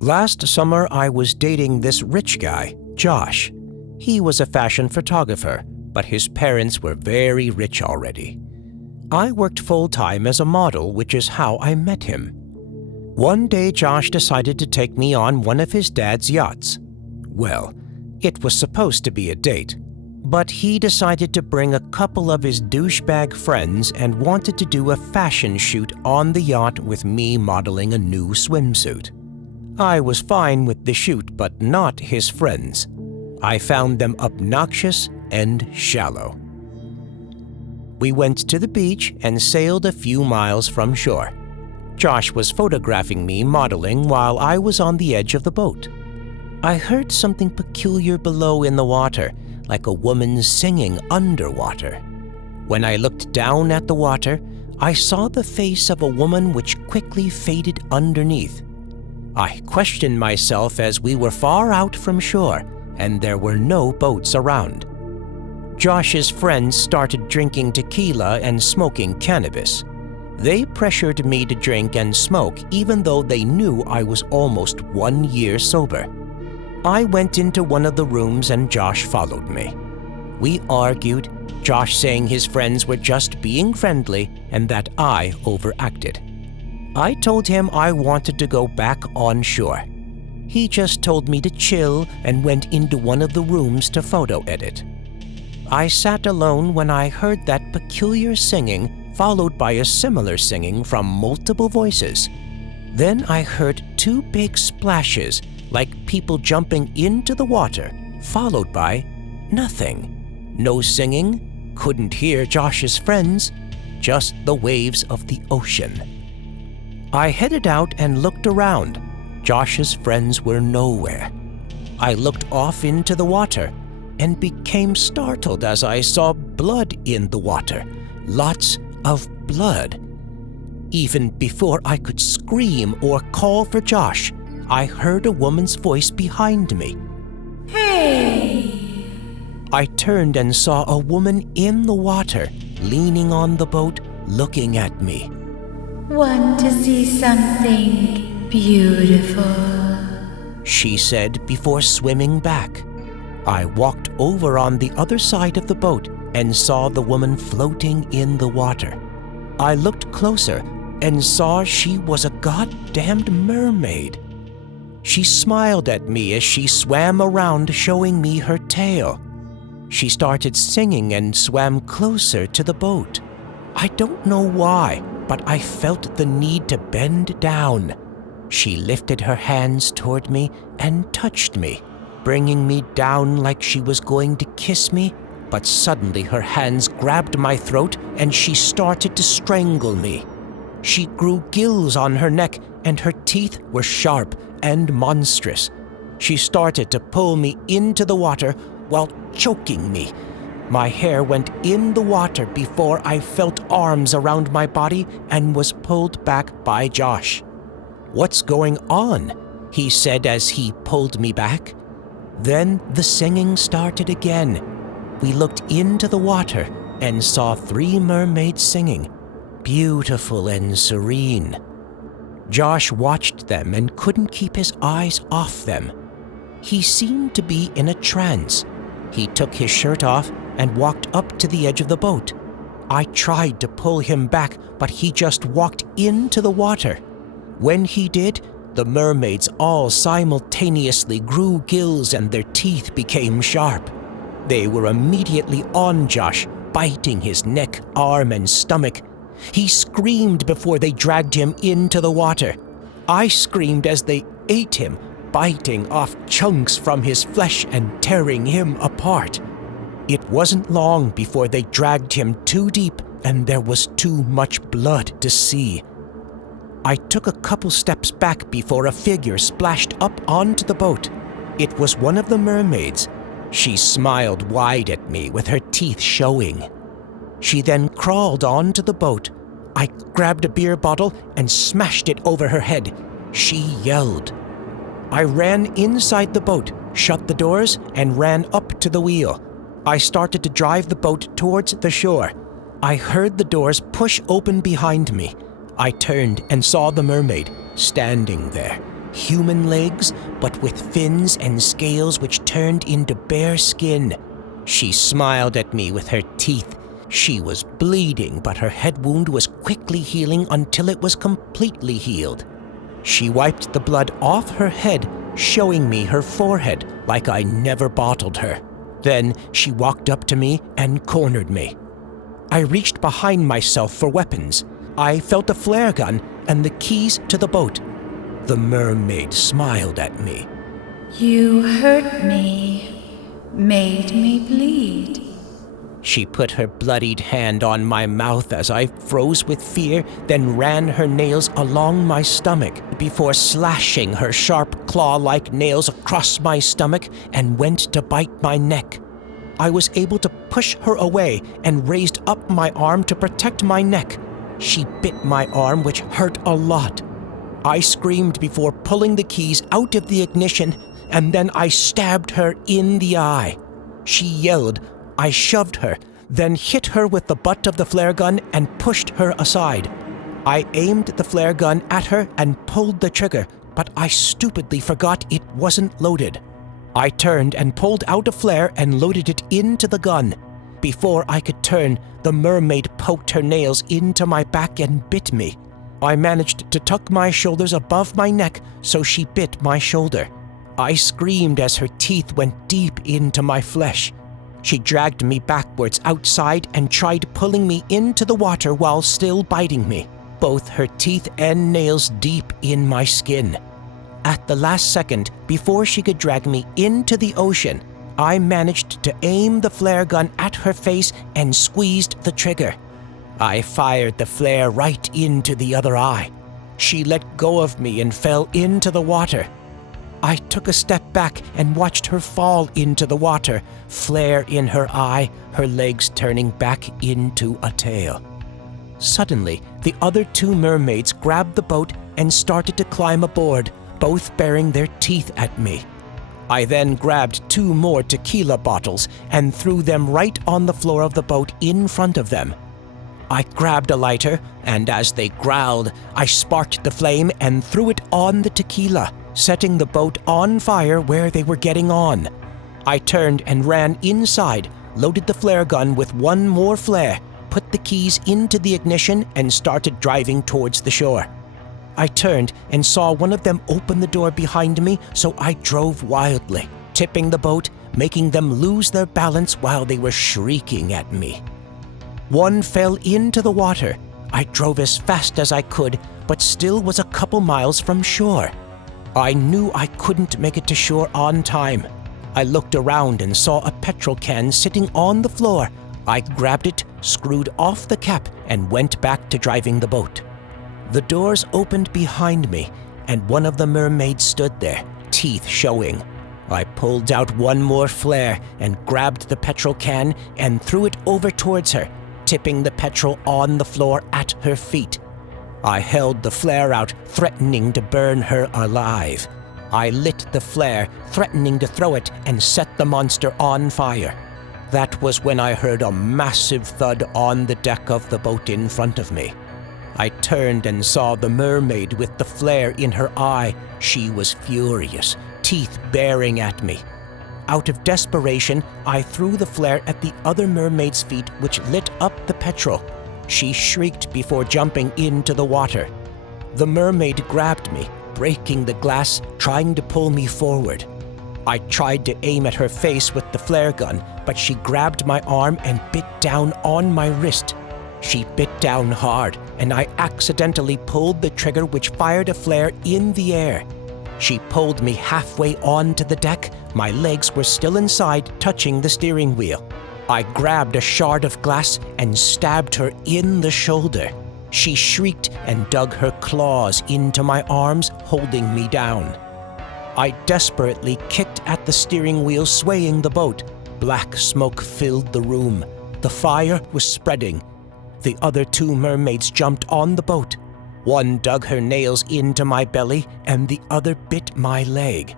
Last summer, I was dating this rich guy, Josh. He was a fashion photographer, but his parents were very rich already. I worked full-time as a model, which is how I met him. One day, Josh decided to take me on one of his dad's yachts. Well, it was supposed to be a date, but he decided to bring a couple of his douchebag friends and wanted to do a fashion shoot on the yacht with me modeling a new swimsuit. I was fine with the shoot, but not his friends. I found them obnoxious and shallow. We went to the beach and sailed a few miles from shore. Josh was photographing me modeling while I was on the edge of the boat. I heard something peculiar below in the water, like a woman singing underwater. When I looked down at the water, I saw the face of a woman which quickly faded underneath. I questioned myself as we were far out from shore and there were no boats around. Josh's friends started drinking tequila and smoking cannabis. They pressured me to drink and smoke even though they knew I was almost 1 year sober. I went into one of the rooms and Josh followed me. We argued, Josh saying his friends were just being friendly and that I overacted. I told him I wanted to go back on shore. He just told me to chill and went into one of the rooms to photo edit. I sat alone when I heard that peculiar singing followed by a similar singing from multiple voices. Then I heard 2 big splashes like people jumping into the water, followed by nothing. No singing, couldn't hear Josh's friends, just the waves of the ocean. I headed out and looked around. Josh's friends were nowhere. I looked off into the water and became startled as I saw blood in the water, lots of blood. Even before I could scream or call for Josh, I heard a woman's voice behind me. Hey! I turned and saw a woman in the water, leaning on the boat, looking at me. Want to see something beautiful? She said before swimming back. I walked over on the other side of the boat and saw the woman floating in the water. I looked closer and saw she was a goddamned mermaid. She smiled at me as she swam around, showing me her tail. She started singing and swam closer to the boat. I don't know why, but I felt the need to bend down. She lifted her hands toward me and touched me, bringing me down like she was going to kiss me, but suddenly her hands grabbed my throat and she started to strangle me. She grew gills on her neck and her teeth were sharp and monstrous. She started to pull me into the water while choking me. My hair went in the water before I felt arms around my body and was pulled back by Josh. "What's going on?" he said as he pulled me back. Then the singing started again. We looked into the water and saw 3 mermaids singing, beautiful and serene. Josh watched them and couldn't keep his eyes off them. He seemed to be in a trance. He took his shirt off and walked up to the edge of the boat. I tried to pull him back, but he just walked into the water. When he did, the mermaids all simultaneously grew gills and their teeth became sharp. They were immediately on Josh, biting his neck, arm, and stomach. He screamed before they dragged him into the water. I screamed as they ate him, biting off chunks from his flesh and tearing him apart. It wasn't long before they dragged him too deep and there was too much blood to see. I took a couple steps back before a figure splashed up onto the boat. It was one of the mermaids. She smiled wide at me with her teeth showing. She then crawled onto the boat. I grabbed a beer bottle and smashed it over her head. She yelled. I ran inside the boat, shut the doors, and ran up to the wheel. I started to drive the boat towards the shore. I heard the doors push open behind me. I turned and saw the mermaid standing there. human legs, but with fins and scales which turned into bare skin. She smiled at me with her teeth. She was bleeding, but her head wound was quickly healing until it was completely healed. She wiped the blood off her head, showing me her forehead like I never bottled her. Then she walked up to me and cornered me. I reached behind myself for weapons. I felt a flare gun and the keys to the boat. The mermaid smiled at me. You hurt me, made me bleed. She put her bloodied hand on my mouth as I froze with fear, then ran her nails along my stomach before slashing her sharp claw-like nails across my stomach and went to bite my neck. I was able to push her away and raised up my arm to protect my neck. She bit my arm, which hurt a lot. I screamed before pulling the keys out of the ignition, and then I stabbed her in the eye. She yelled. I shoved her, then hit her with the butt of the flare gun and pushed her aside. I aimed the flare gun at her and pulled the trigger, but I stupidly forgot it wasn't loaded. I turned and pulled out a flare and loaded it into the gun. Before I could turn, the mermaid poked her nails into my back and bit me. I managed to tuck my shoulders above my neck, so she bit my shoulder. I screamed as her teeth went deep into my flesh. She dragged me backwards outside and tried pulling me into the water while still biting me, both her teeth and nails deep in my skin. At the last second, before she could drag me into the ocean, I managed to aim the flare gun at her face and squeezed the trigger. I fired the flare right into the other eye. She let go of me and fell into the water. I took a step back and watched her fall into the water, flare in her eye, her legs turning back into a tail. Suddenly, the other two mermaids grabbed the boat and started to climb aboard, both baring their teeth at me. I then grabbed 2 more tequila bottles and threw them right on the floor of the boat in front of them. I grabbed a lighter, and as they growled, I sparked the flame and threw it on the tequila, setting the boat on fire where they were getting on. I turned and ran inside, loaded the flare gun with 1 more flare, put the keys into the ignition, and started driving towards the shore. I turned and saw one of them open the door behind me, so I drove wildly, tipping the boat, making them lose their balance while they were shrieking at me. One fell into the water. I drove as fast as I could, but still was a couple miles from shore. I knew I couldn't make it to shore on time. I looked around and saw a petrol can sitting on the floor. I grabbed it, screwed off the cap, and went back to driving the boat. The doors opened behind me, and one of the mermaids stood there, teeth showing. I pulled out 1 more flare and grabbed the petrol can and threw it over towards her, tipping the petrol on the floor at her feet. I held the flare out, threatening to burn her alive. I lit the flare, threatening to throw it and set the monster on fire. That was when I heard a massive thud on the deck of the boat in front of me. I turned and saw the mermaid with the flare in her eye. She was furious, teeth baring at me. Out of desperation, I threw the flare at the other mermaid's feet, which lit up the petrol. She shrieked before jumping into the water. The mermaid grabbed me, breaking the glass, trying to pull me forward. I tried to aim at her face with the flare gun, but she grabbed my arm and bit down on my wrist. She bit down hard, and I accidentally pulled the trigger, which fired a flare in the air. She pulled me halfway onto the deck. My legs were still inside, touching the steering wheel. I grabbed a shard of glass and stabbed her in the shoulder. She shrieked and dug her claws into my arms, holding me down. I desperately kicked at the steering wheel, swaying the boat. Black smoke filled the room. The fire was spreading. The other 2 mermaids jumped on the boat. One dug her nails into my belly, and the other bit my leg.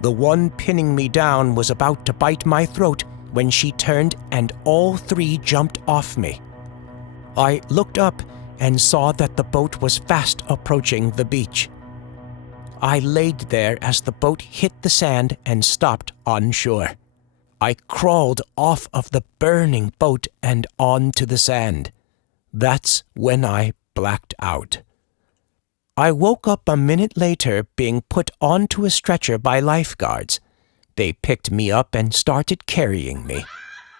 The one pinning me down was about to bite my throat when she turned, and all 3 jumped off me. I looked up and saw that the boat was fast approaching the beach. I laid there as the boat hit the sand and stopped on shore. I crawled off of the burning boat and onto the sand. That's when I blacked out. I woke up a minute later being put onto a stretcher by lifeguards. They picked me up and started carrying me.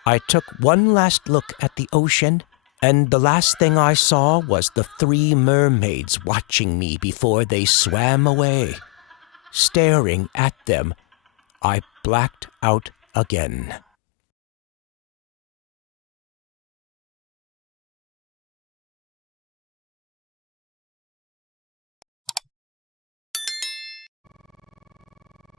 I took one last look at the ocean, and the last thing I saw was the 3 mermaids watching me before they swam away. Staring at them, I blacked out again.